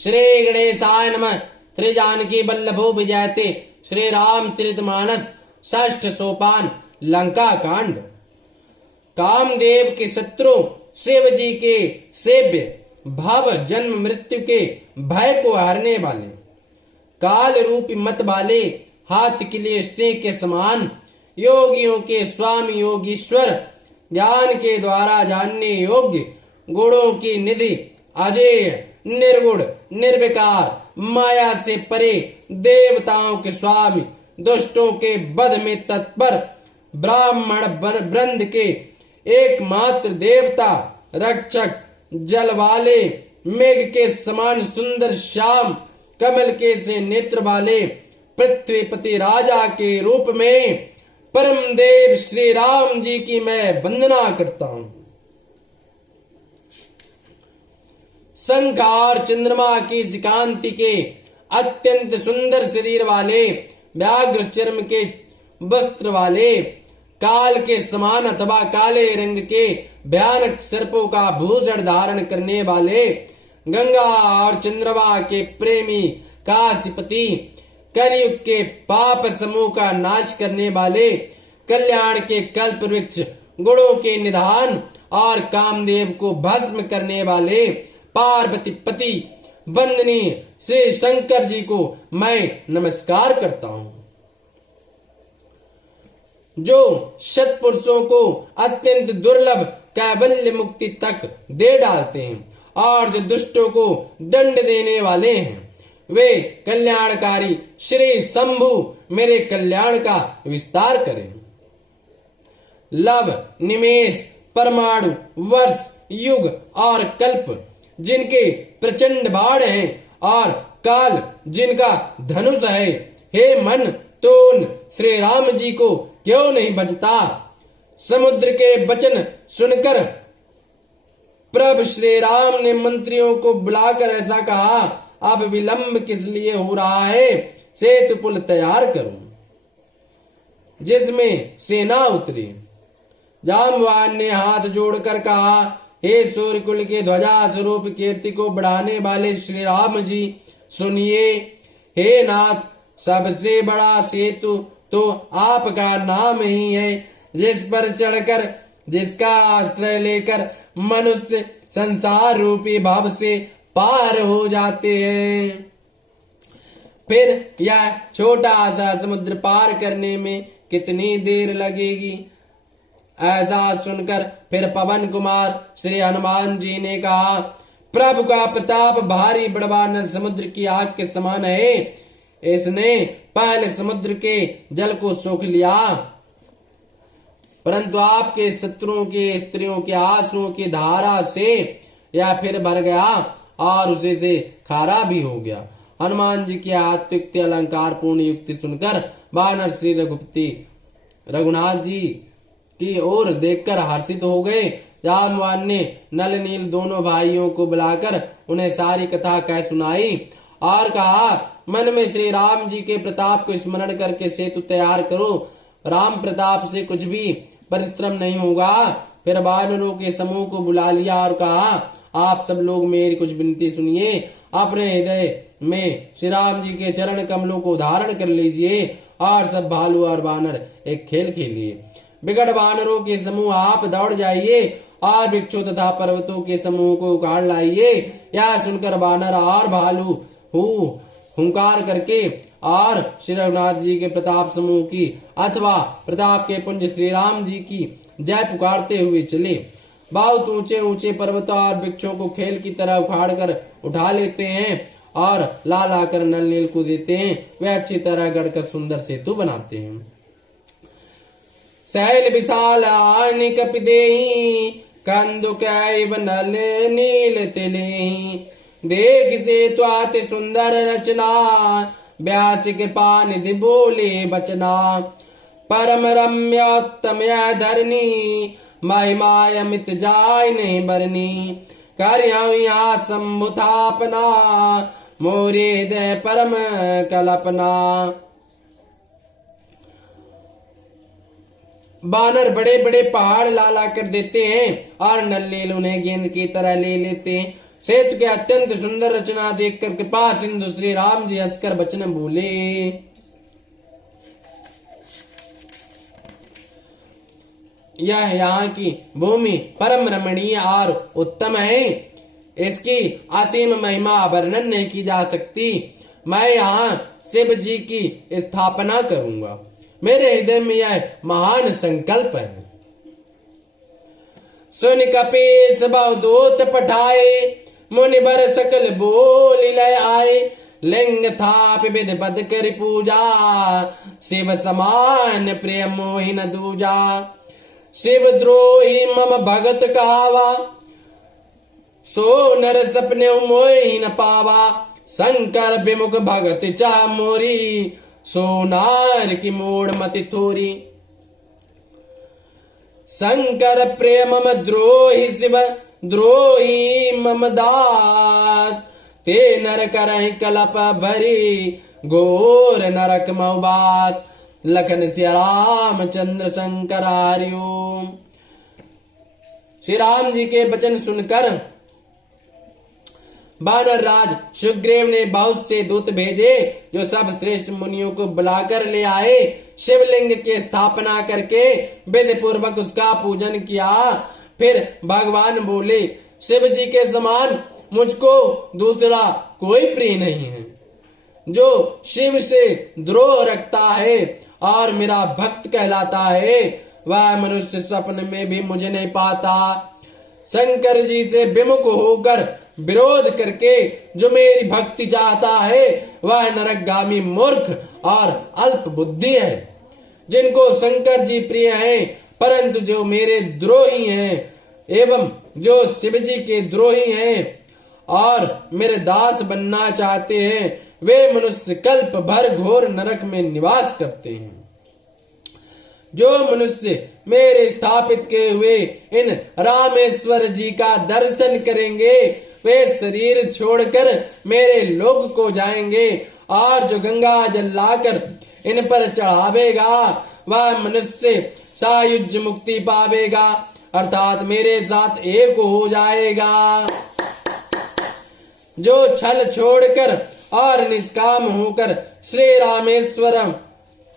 श्री गणेशाय नमः। श्री जानकी वल्लभो विजयते। श्री रामचरितमानस षष्ठ सोपान लंका कांड। कामदेव के शत्रु शिव जी के सेव्य भव जन्म मृत्यु के भय को हरने वाले काल रूपी मत वाले हाथ के लिए सिंह के समान योगियों के स्वामी योगीश्वर ज्ञान के द्वारा जानने योग्य गुणों की निधि अजेय निर्गुण निर्विकार माया से परे देवताओं के स्वामी दुष्टों के वध में तत्पर ब्राह्मण वृंद के एकमात्र देवता रक्षक जल वाले मेघ के समान सुंदर श्याम कमल के से नेत्र वाले पृथ्वीपति राजा के रूप में परम देव श्री राम जी की मैं वंदना करता हूं। शंख और चंद्रमा की कांति के अत्यंत सुंदर शरीर वाले व्याघ्र चर्म के वस्त्र वाले काल के समान अथवा काले रंग के भयानक सर्पों का भूषण धारण करने वाले गंगा और चंद्रमा के प्रेमी काशीपति कलयुग के पाप समूह का नाश करने वाले कल्याण के कल्प वृक्ष गुणों के निधान और कामदेव को भस्म करने वाले पार्वती पति वंदनीय श्री शंकर जी को मैं नमस्कार करता हूं, जो सत्पुरुषों को अत्यंत दुर्लभ कैवल्य मुक्ति तक दे डालते हैं और जो दुष्टों को दंड देने वाले हैं। वे कल्याणकारी श्री शंभु मेरे कल्याण का विस्तार करें। लव निमेष परमाणु वर्ष युग और कल्प जिनके प्रचंड बाण हैं और काल जिनका धनुष है, हे मन तोन श्री राम जी को क्यों नहीं बचता। समुद्र के वचन सुनकर प्रभु श्री राम ने मंत्रियों को बुलाकर ऐसा कहा, अब विलंब किस लिए हो रहा है, सेतु पुल तैयार करो जिसमें सेना उतरी। जाम्बवान ने हाथ जोड़कर कहा, हे सूर्य कुल के ध्वजा स्वरूप कीर्ति को बढ़ाने वाले श्री राम जी सुनिए। हे नाथ, सबसे बड़ा सेतु तो आपका नाम ही है, जिस पर चढ़कर जिसका आश्रय लेकर मनुष्य संसार रूपी भाव से पार हो जाते हैं। फिर यह छोटा सा समुद्र पार करने में कितनी देर लगेगी। ऐसा सुनकर फिर पवन कुमार श्री हनुमान जी ने कहा, प्रभु का प्रताप भारी बड़वानर समुद्र की आग के समान है। इसने पहले समुद्र के जल को सोख लिया, परंतु आपके शत्रुओं के स्त्रियों के आंसुओं की धारा से यह फिर भर गया और उसे से खारा भी हो गया। हनुमान जी की अत्युक्ति अलंकार पूर्ण युक्ति सुनकर वानर श्री रघुनाथ जी की ओर देखकर हर्षित हो गए। जाम्बवान ने नल नील दोनों भाइयों को बुलाकर उन्हें सारी कथा कह सुनाई और कहा, मन में श्री राम जी के प्रताप को स्मरण करके सेतु तैयार करो। राम प्रताप से कुछ भी परिश्रम नहीं होगा। फिर वानरों के समूह को बुला लिया और कहा, आप सब लोग मेरी कुछ विनती सुनिए। अपने हृदय में श्री राम जी के चरण कमलों को धारण कर लीजिए और सब भालू और वानर एक खेल खेलिए। बिगड़ वानरों के समूह आप दौड़ जाइए और वृक्षों तथा पर्वतों के समूह को उखाड़ लाइए। यह सुनकर वानर और भालू हुंकार करके और श्री रघुनाथ जी के प्रताप समूह की अथवा प्रताप के पुंज श्री राम जी की जय पुकारते हुए चले। बहुत ऊंचे ऊंचे पर्वतों और वृक्षों को खेल की तरह उखाड़ कर उठा लेते हैं और ला ला कर नल नील को देते हैं। वे अच्छी तरह गढ़कर सुंदर सेतु बनाते हैं। शैल विशाल आनि कपिदेहि कंदुकैव नल नील तिलेहि। देख सेतु अति सुंदर रचना व्यास कृपा निधि बोले बचना। परम रम्योत्तम धरनी महिमा अमित जाय नहीं बरनी। कर यहाँ संभुथापना मोरे दे परम कल्पना। बानर बड़े बड़े पहाड़ ला ला कर देते हैं और नल नील उन्हें गेंद की तरह ले लेते हैं। सेतु के अत्यंत सुंदर रचना देखकर कृपा सिंधु श्री राम जी हंसकर वचन बोले। यह यहाँ की भूमि परम रमणीय और उत्तम है, इसकी असीम महिमा वर्णन नहीं की जा सकती। मैं यहाँ शिव जी की स्थापना करूंगा। मेरे हृदय में यह महान संकल्प है। सुन कपीस बहुदूत पठाए, मुनिवर सकल बोल लय आए। लिंग थाप विधि पद कर पूजा, शिव समान प्रिय मोहि न दूजा। शिव द्रोही मम भगत कहावा, सो नर सपने मोहि न पावा। शंकर विमुख भगत चाह मोरी, सो नार की मोड़ मति थोरी। शंकर प्रिय मम द्रोही, शिव द्रोही मम दास। ते नर करहि कलप भरी, घोर नरक मऊबास। लखन सिया रामचंद्र शंकर हरि ओम। श्री राम जी के वचन सुनकर वानर राज सुग्रीव ने बहुत से दूत भेजे, जो सब श्रेष्ठ मुनियों को बुलाकर ले आए। शिवलिंग की स्थापना करके विधि पूर्वक उसका पूजन किया। फिर भगवान बोले, शिव जी के समान मुझको दूसरा कोई प्रिय नहीं है। जो शिव से द्रोह रखता है और मेरा भक्त कहलाता है, वह मनुष्य स्वप्न में भी मुझे नहीं पाता। शंकर जी से विमुख होकर विरोध करके जो मेरी भक्ति चाहता है, वह नरकगामी मूर्ख और अल्प बुद्धि है। जिनको शंकर जी प्रिय हैं, परंतु जो मेरे द्रोही हैं एवं जो शिव जी के द्रोही हैं और मेरे दास बनना चाहते हैं, वे मनुष्य कल्प भर घोर नरक में निवास करते हैं। जो मनुष्य मेरे स्थापित किए हुए इन रामेश्वर जी का दर्शन करेंगे, वे शरीर छोड़कर मेरे लोक को जाएंगे। और जो गंगा जल लाकर इन पर चढ़ावेगा, वह मनुष्य सायुज्य मुक्ति पावेगा, अर्थात मेरे साथ एक हो जाएगा। जो छल छोड़कर और निष्काम होकर श्री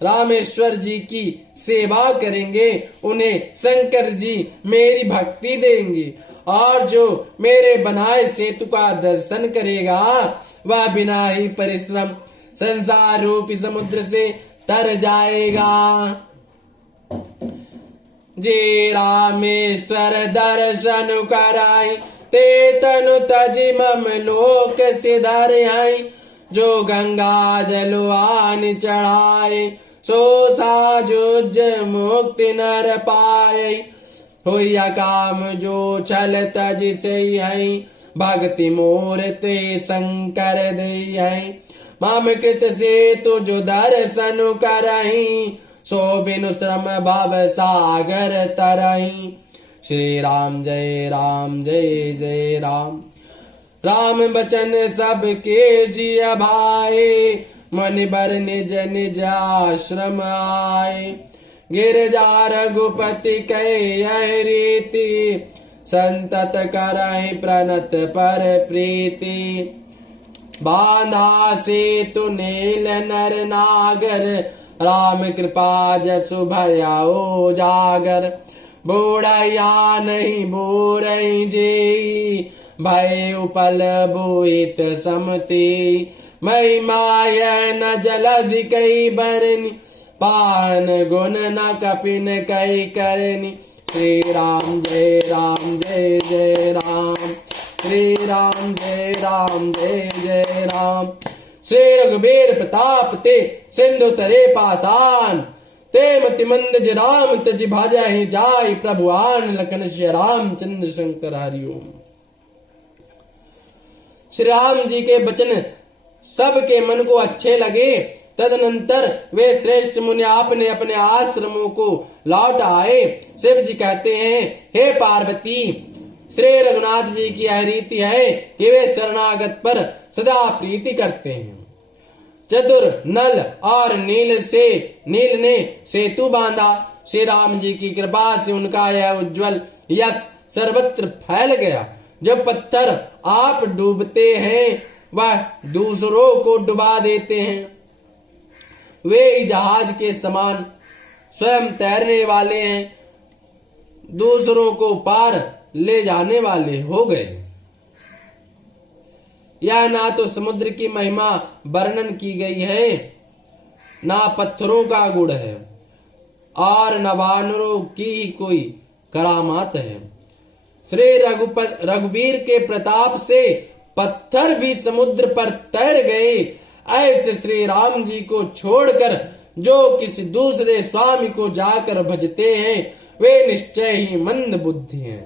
रामेश्वर जी की सेवा करेंगे, उन्हें शंकर जी मेरी भक्ति देंगे। और जो मेरे बनाए सेतु का दर्शन करेगा, वह बिना ही परिश्रम संसार रूपी समुद्र से तर जाएगा। जे रामेश्वर दर्शन कराई, ते तनु तजि मम लोक सिधर आई। जो गंगा जलवान चढ़ाए, सो साजुज मुक्ति नर पाए। होया काम जो छल तज से है, भक्ति मोर ते शंकर दे। माम कृत से तो जो दर्शन करही, सो बिनु श्रम भव सागर तरही। श्री राम जय राम जय जय राम। राम बचन सबके जिय भाए, मुनिवर निज निज आश्रम आए। गिरजा रघुपति कह रीति, संतत करहि प्रणत पर प्रीति। बांधा सेतु नील नर नागर, राम कृपा जसु भयाओ जागर। बोड़ैया नहीं बोरई जेई, भय उपल बोहित समति। मई माय न जलधि कई बरनी, पान गुण न कपिन कई करनी। श्री राम जय जय राम। श्री राम जय जय राम। श्री रघुबीर प्रताप ते सिंधु तरे पासान, ते मति मंद राम तजि भाजहि जाय। प्रभु आन लखन श्री रामचंद्र शंकर हरि ओम। श्री राम जी के वचन सबके मन को अच्छे लगे। तदनंतर वे श्रेष्ठ मुनि अपने अपने आश्रमों को लौट आए। शिव जी कहते हैं, हे पार्वती, श्री रघुनाथ जी की यह रीति है कि वे शरणागत पर सदा प्रीति करते हैं। चतुर नल और नील ने सेतु बांधा। श्री राम जी की कृपा से उनका यह उज्जवल यश सर्वत्र फैल गया। जो पत्थर आप डूबते हैं वह दूसरों को डुबा देते हैं। वे जहाज के समान स्वयं तैरने वाले हैं, दूसरों को पार ले जाने वाले हो गए। यह ना तो समुद्र की महिमा वर्णन की गई है, ना पत्थरों का गुण है, और न वानरों की ही कोई करामात है। श्री रघुवीर के प्रताप से पत्थर भी समुद्र पर तैर गए। ऐसे श्री राम जी को छोड़कर जो किसी दूसरे स्वामी को जाकर भजते हैं वे निश्चय ही मंद बुद्धि हैं।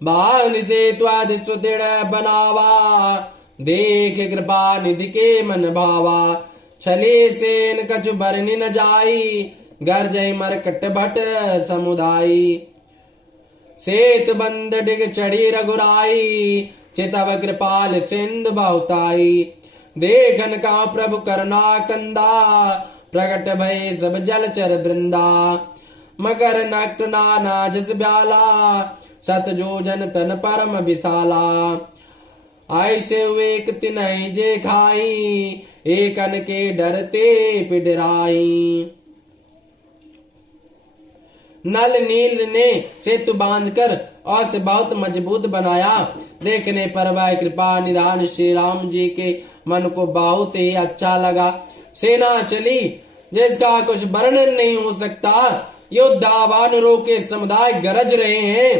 बाहुन से त्वादि सुदृढ़ बनावा, देख कृपा निधि के मन भावा। छले सेन कछु बरनि न जाई, गर्जय मरकट भट समुदायी। सेत बंद डिग चढ़ी रघुराई, चितव कृपाल सिंधु बहुताई। देखन का प्रभु करना कंदा, प्रगट भय सब जलचर वृंदा। मकर नक्त नाना जस ब्याला, सत जोजन तन परम विशाला। ऐसे एक तिनहि जे खाई, एकन के डरते पिडराई। नल नील ने सेतु बांधकर और से बहुत मजबूत बनाया। देखने पर वह कृपा निधान श्री राम जी के मन को बहुत ही अच्छा लगा। सेना चली जिसका कुछ वर्णन नहीं हो सकता। योद्धा वानरों के समुदाय गरज रहे हैं।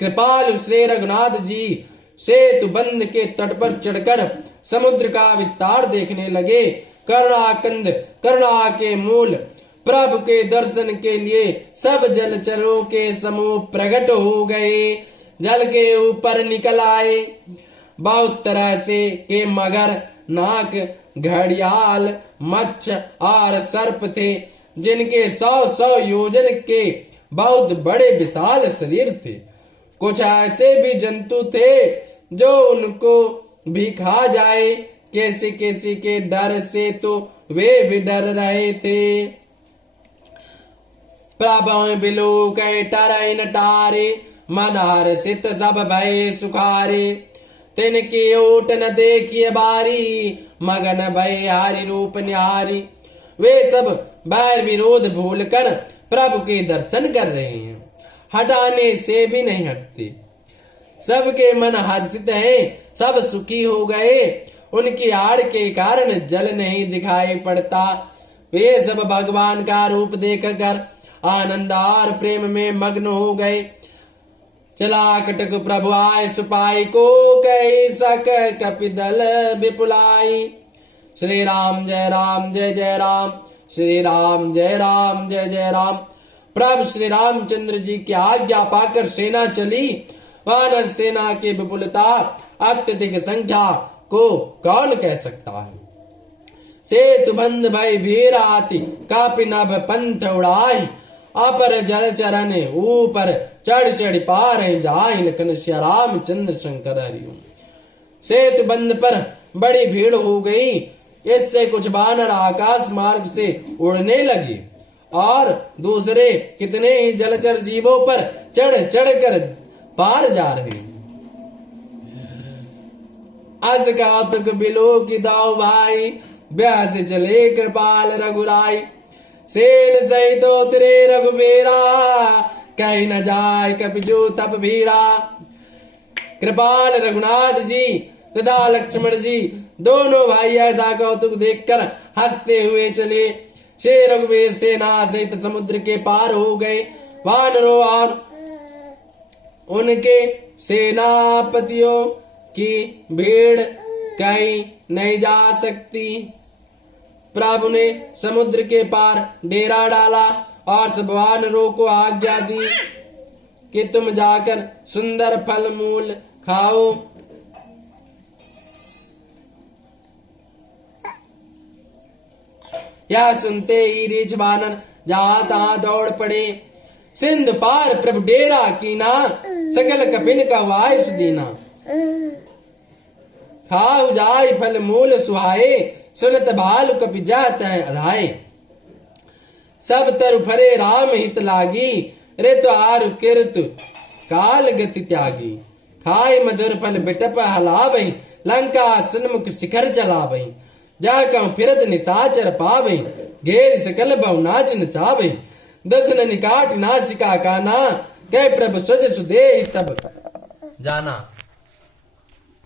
कृपालु श्री रघुनाथ जी सेतु बंध के तट पर चढ़कर समुद्र का विस्तार देखने लगे। करुणाकंद करुणा के मूल प्रभु के दर्शन के लिए सब जलचरों के समूह प्रकट हो गए, जल के ऊपर निकल आए। बहुत तरह से के मगर, नाग, घड़ियाल, मच्छ और सर्प थे, जिनके 100 योजन के बहुत बड़े विशाल शरीर थे। कुछ ऐसे भी जंतु थे जो उनको भी खा जाए। किसी किसी के डर से तो वे भी डर रहे थे। प्रभु बिलो कै टरै न टारे, मन हर्षित सब भय सुखारे। तिनकी ओट न देखिए बारी, मगन भय हरि रूप निहारी। वे सब बैर विरोध भूलकर प्रभु के दर्शन कर रहे हैं, हटाने से भी नहीं हटते। सबके मन हर्षित है, सब सुखी हो गए। उनकी आड़ के कारण जल नहीं दिखाई पड़ता। वे सब भगवान का रूप देखकर आनंद और प्रेम में मग्न हो गए। चला कटक प्रभु आय सुपाई को, कही सक कपिदल विपुलाई। श्री राम जय राम जय जय राम, श्री राम जय राम जय जय राम। प्रभु श्री रामचंद्र जी की आज्ञा पाकर सेना चली। वानर सेना की विपुलता अत्यधिक संख्या को कौन कह सकता है। सेतु बंद भय भीराति, कापि नभ पंथ उड़ाई। अपर जल चरण ऊपर चढ़ चढ़ पार जाहि, लखन श्री रामचंद्र शंकर हरिओम। सेतु बंद पर बड़ी भीड़ हो गई। इससे कुछ वानर आकाश मार्ग से उड़ने लगे और दूसरे कितने ही जलचर जीवों पर चढ़ चढ़ कर पार जा रहे। अस कौतुक बिलो की दाव भाई, ब्याह से चले कृपाल रघुराई। सेन सहित उतरे रघुबीरा, कहीं न जाए कपि जो तप भीरा। कृपाल रघुनाथ जी तथा लक्ष्मण जी दोनों भाई ऐसा कौतुक देखकर हंसते हुए चले। श्री रघुवीर सेना सहित समुद्र के पार हो गए। वानरों और उनके सेनापतियों की भीड़ कहीं नहीं जा सकती। प्रभु ने समुद्र के पार डेरा डाला और सब वानरों को आज्ञा दी कि तुम जाकर सुंदर फल मूल खाओ। यह सुनते ही रीछ वानर जहां तहां दौड़ पड़े। सिंध पार प्रभु डेरा कीना, सकल कपिन का वायु दीना। खाओ जाय फल मूल सुहाए, सुनत भालु कपि जात है अधाए। सब तरु फरे राम हित लागी, ऋतु आरु किरतु काल गति त्यागी। खाए मधुर फल बिटप हलावई, लंका सन्मुख शिखर चलावई। जा कहूं फिरत निशाचर पावई, घेर सकल बहु नाच नचावई। दसन निकाट नासिका काना, कह प्रभु स्वज सुदे तब जाना।